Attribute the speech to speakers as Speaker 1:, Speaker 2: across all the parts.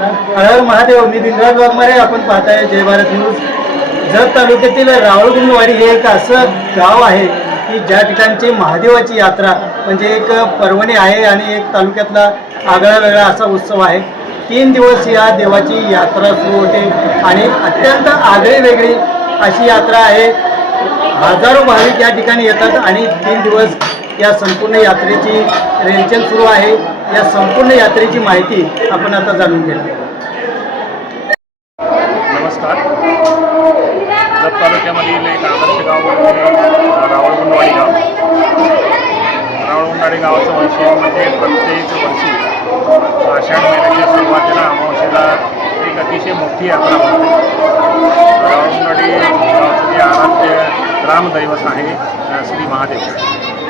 Speaker 1: हर महादेव मी दिनराज वाघमारे आपण पाहताय जय भारत न्यूज. जत तालुक्यातील रावळगुंडवाडी हे एक असं गाव आहे की ज्या ठिकाणची महादेवाची यात्रा म्हणजे एक पर्वणी आहे आणि एक तालुक्यातला आगळा वेगळा असा उत्सव आहे. तीन दिवस या देवाची यात्रा सुरू होते आणि अत्यंत आगळी वेगळी अशी यात्रा आहे. हजारो भाविक या ठिकाणी येतात आणि तीन दिवस या संपूर्ण यात्रेची रेलचेल सुरू आहे. या संपूर्ण यात्रेची माहिती आपण आता जाणून घेणार.
Speaker 2: नमस्कार. जत तालुक्यामधील एक आदर्श गाव म्हणजे रावळगुंडवाडी गाव. रावळगुंडवाडी गावाचं वैशिष्ट्य म्हणजे प्रत्येक वर्षी आषाढ महिन्याच्या सुरुवातीला अमावस्येला एक अतिशय मोठी यात्रा भरते. रावळगुंडवाडी गावचं जे आराध्य ग्रामदैवत आहे श्री महादेव.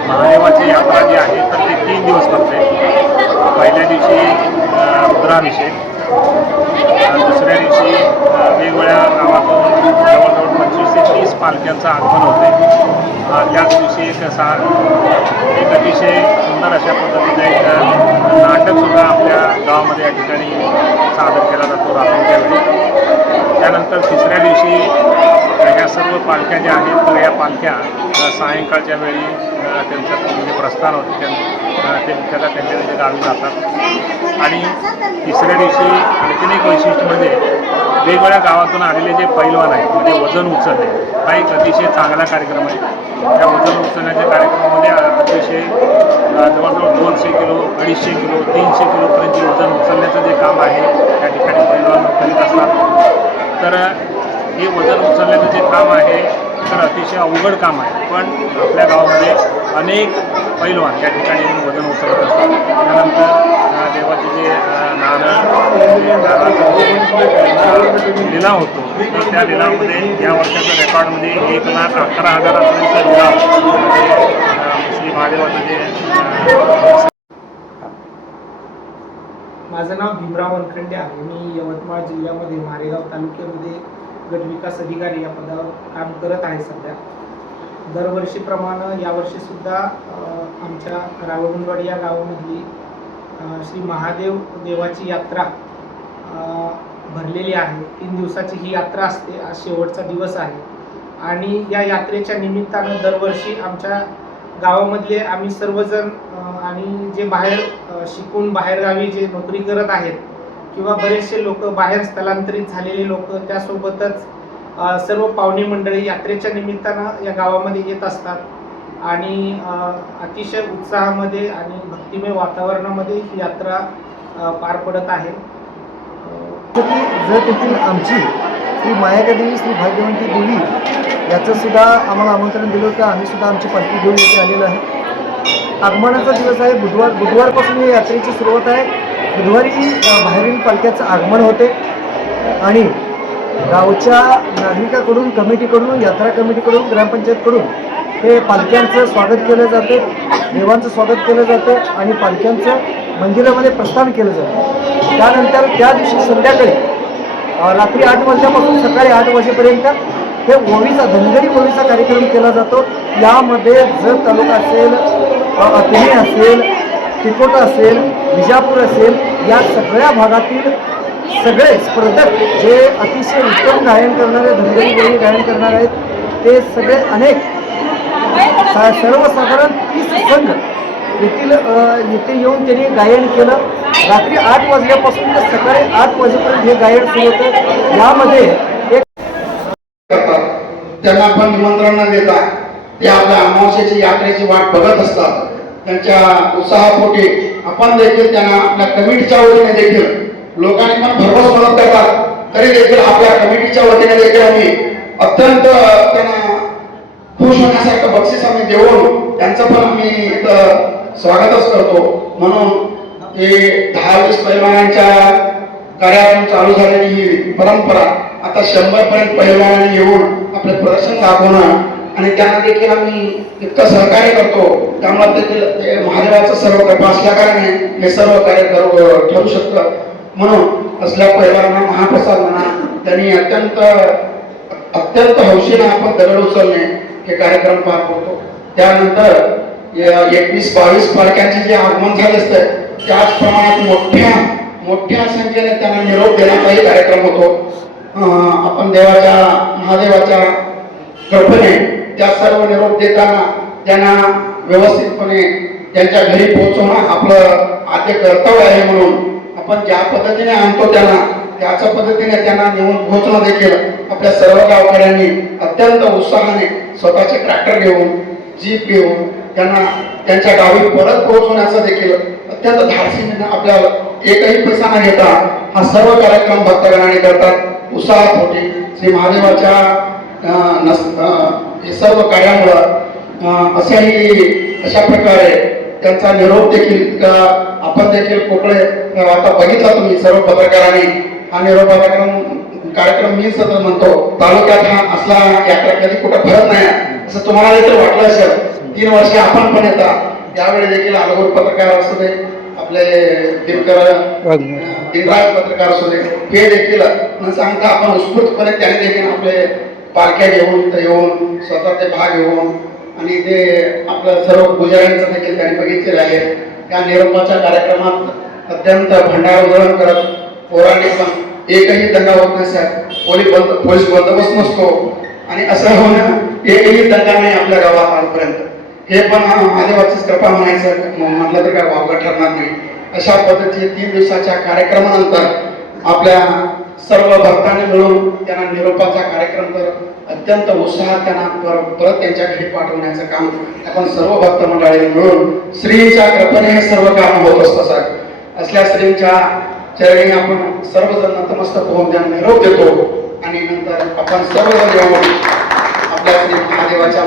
Speaker 2: महादेवाची यात्रा जी आहे तर ती तीन दिवस करते पहिल्या दिवशी रुद्राभिषेक दुसऱ्या दिवशी वेगवेगळ्या गावातून जवळजवळ पंचवीस ते तीस पालख्यांचं आगमन होते. त्याच दिवशी एक सा एक अतिशय सुंदर अशा पद्धतीचं एक नाटकसुद्धा आपल्या गावामध्ये या ठिकाणी सादर केला जातो रात्रीच्या वेळी त्यानंतर तिसऱ्या दिवशी ह्या सर्व पालख्या ज्या आहेत तर या पालख्या सायंकाळच्या वेळी त्यांचं जे प्रस्थान होतं त्यां ते मुख्यतः त्यांच्या त्यांच्या गावी जातात. आणि तिसऱ्या दिवशी आणखीन एक वैशिष्ट्य म्हणजे वेगवेगळ्या गावातून आलेले जे पैलवान आहेत म्हणजे वजन उचलणे हा एक अतिशय चांगला कार्यक्रम आहे. त्या वजन उचलण्याच्या कार्यक्रमामध्ये अतिशय जवळजवळ दोनशे किलो अडीचशे किलो तीनशे किलोपर्यंत वजन उचलण्याचं जे काम आहे त्या ठिकाणी पैलवान करीत असतात. तर हे वजन उचलण्याचं जे काम आहे तर अतिशय अवघड काम आहे. पण आपल्या गावामध्ये अनेक पैलवान या ठिकाणी येऊन वजन उचलत असतात. त्यानंतर देवाचे जे नारळ लिलाव होतो तर त्या लिलावमध्ये या वर्षाच्या रेकॉर्डमध्ये एक लाख अकरा हजारापर्यंत लिलाव श्री महादेवाचं जे
Speaker 3: माझं नाव भीमराव वनखंडे आहे. मी यवतमाळ जिल्ह्यामध्ये मारेगाव तालुक्यामध्ये गटविकास अधिकारी या पदावर काम करत आहे सध्या. दरवर्षीप्रमाणे यावर्षीसुद्धा आमच्या रावळगुंडवाडी या गावामधली श्री महादेव देवाची यात्रा भरलेली आहे. तीन दिवसाची ही यात्रा असते. आज शेवटचा दिवस आहे. आणि या यात्रेच्या निमित्तानं दरवर्षी आमच्या गावामधले आम्ही सर्वजण आणि जे बाहेर शिकून बाहेरगावी जे नोकरी करत आहेत किंवा बरेचसे लोक बाहेर स्थलांतरित झालेले लोक त्यासोबतच सर्व पाहुणे मंडळी यात्रेच्या निमित्तानं या गावामध्ये येत असतात. आणि अतिशय उत्साहामध्ये आणि भक्तिमय वातावरणामध्ये ही यात्रा पार पडत आहे. अ,
Speaker 1: जर तेथील आमची श्री मायाकादेवी श्री भाग्यवंती देवी याचं सुद्धा आम्हाला आमंत्रण दिलं होतं. आम्ही सुद्धा आमची पालखी घेऊन येथे आलेलो आहे. आगमनाचा दिवस आहे. बुधवार बुधवारपासून या यात्रेची सुरुवात आहे. बुधवारी बाहेरील पालख्याचं आगमन होते. आणि गावच्या नागरिकाकडून कमिटीकडून यात्रा कमिटीकडून ग्रामपंचायतकडून हे पालख्यांचं स्वागत केलं जाते देवांचं स्वागत केलं जातं आणि पालख्यांचं मंदिरामध्ये प्रस्थान केलं जातं. त्यानंतर त्या दिवशी संध्याकाळी रात्री आठ वाजल्यापासून सकाळी आठ वाजेपर्यंत हे ओवीचा धनगरी ओवीचा कार्यक्रम केला जातो. यामध्ये जत तालुका असेल अ, असेल तिकोटा असेल विजापूर असेल या सगळ्या भागातील सगळे स्पर्धक जे अतिशय उत्तम गायन करणारे धनगरी गायन करणारे आहेत ते सगळे अनेक सा सर्वसाधारण तीस संघ येथील येथे येऊन त्यांनी गायन केलं. रात्री आठ वाजल्यापासून ते सकाळी आठ वाजेपर्यंत हे गायन सुरू होतं. यामध्ये एक
Speaker 4: करतात. त्यांना आपण निमंत्रण न देता ते आपल्या अमावस्याची यात्रेची वाट बघत असतात. त्यांच्या उत्साहापोटी आपण देखील त्यांना आपल्या कमिटीच्या वतीने देखील लोकांनी पण भरघोस मदत करतात. तरी देखील आपल्या कमिटीच्या वतीने देखील आम्ही अत्यंत त्यांना खुश होण्यासारखं बक्षीस आम्ही देऊन त्यांचं पण आम्ही इथं स्वागतच करतो. म्हणून ते दहा वीस पैलवानांच्या कार्यातून चालू झालेली ही परंपरा आता शंभर पर्यंत पैलवानांनी येऊन आपले प्रदर्शन दाखवणं आणि त्यांना देखील आम्ही इतकं सहकार्य करतो. त्यामुळे देखील महादेवाचं सर्व कृपा असल्या कारणे हे सर्व कार्य ठरू शकतं. म्हणून असल्या परिवारांना महाप्रसाद म्हणा त्यांनी अत्यंत अत्यंत हौशीने आपण दगड उचलणे हे कार्यक्रम पार पडतो. त्यानंतर एकवीस बावीस पालख्यांचे जे आगमन झाले असते त्याच प्रमाणात मोठ्या मोठ्या संख्येने त्यांना निरोप देण्याचाही कार्यक्रम होतो. आपण देवाच्या महादेवाच्या कल्पने त्या सर्व निरोप देताना त्यांना व्यवस्थितपणे त्यांच्या घरी पोहोचवणं आपलं आद्य कर्तव्य आहे म्हणून आपण ज्या पद्धतीने आणतो त्यांना त्याच पद्धतीने त्यांना नेऊन पोहोचणं देखील आपल्या सर्व गावकऱ्यांनी अत्यंत उत्साहाने स्वतःचे ट्रॅक्टर घेऊन जीप घेऊन त्यांना त्यांच्या गावी परत पोहोचवण्याचं देखील अत्यंत धाडसीने आपल्याला एकही पैसा न घेता हा सर्व कार्यक्रम भक्तगणाने करतात. उत्साहात होते श्री महादेवाच्या नस हे सर्व कार्यामुळं अशाही अशा प्रकारे त्यांचा निरोप देखील आपण देखील कोकळे आता बघितला तुम्ही सर्व पत्रकारांनी. हा निरोप कार्यक्रम कार्यक्रम मी सतत म्हणतो तालुक्यात हा असला यात्रा कधी कुठं भरत नाही असं तुम्हाला देखील वाटलं असेल तीन वर्षे आपण पण येतात त्यावेळी देखील अनुभव पत्रकार असू दे आपले दिनकर दिनराज पत्रकार असू दे हे देखील न सांगता आपण उत्स्फूर्तपणे त्याने देखील आपले पालख्या घेऊन येऊन स्वतः ते भाग घेऊन आणि ते आपलं सर्व पुजाऱ्यांचं देखील त्यांनी बघितलेलं आहे. त्या निरोपाच्या कार्यक्रमात अत्यंत भंडार उधळण करत पोरांनी पण एकही दंगा होत नसतात पोलीस बंद पोलीस बंदोबस्त नसतो. आणि असं होणं एकही दंगा नाही आपल्या गावात आजपर्यंत हे पण महादेवाचीच कृपा म्हणायचं म्हटलं तर काय वावगं ठरणार नाही. अशा पद्धतीचे तीन दिवसाच्या कार्यक्रमानंतर आपल्या सर्व भक्तांनी मिळून त्यांना निरोपाचा कार्यक्रम कर अत्यंत उत्साहात त्यांना पर- परत त्यांच्या घरी पाठवण्याचं काम आपण सर्व भक्त मंडळी मिळून श्रीच्या कृपेने हे सर्व काम होत असतं सर. असल्या श्रींच्या चरणी आपण सर्वजण नतमस्तक होऊन त्यांना निरोप देतो आणि नंतर आपण सर्वजण येऊन आपल्या श्री महादेवाच्या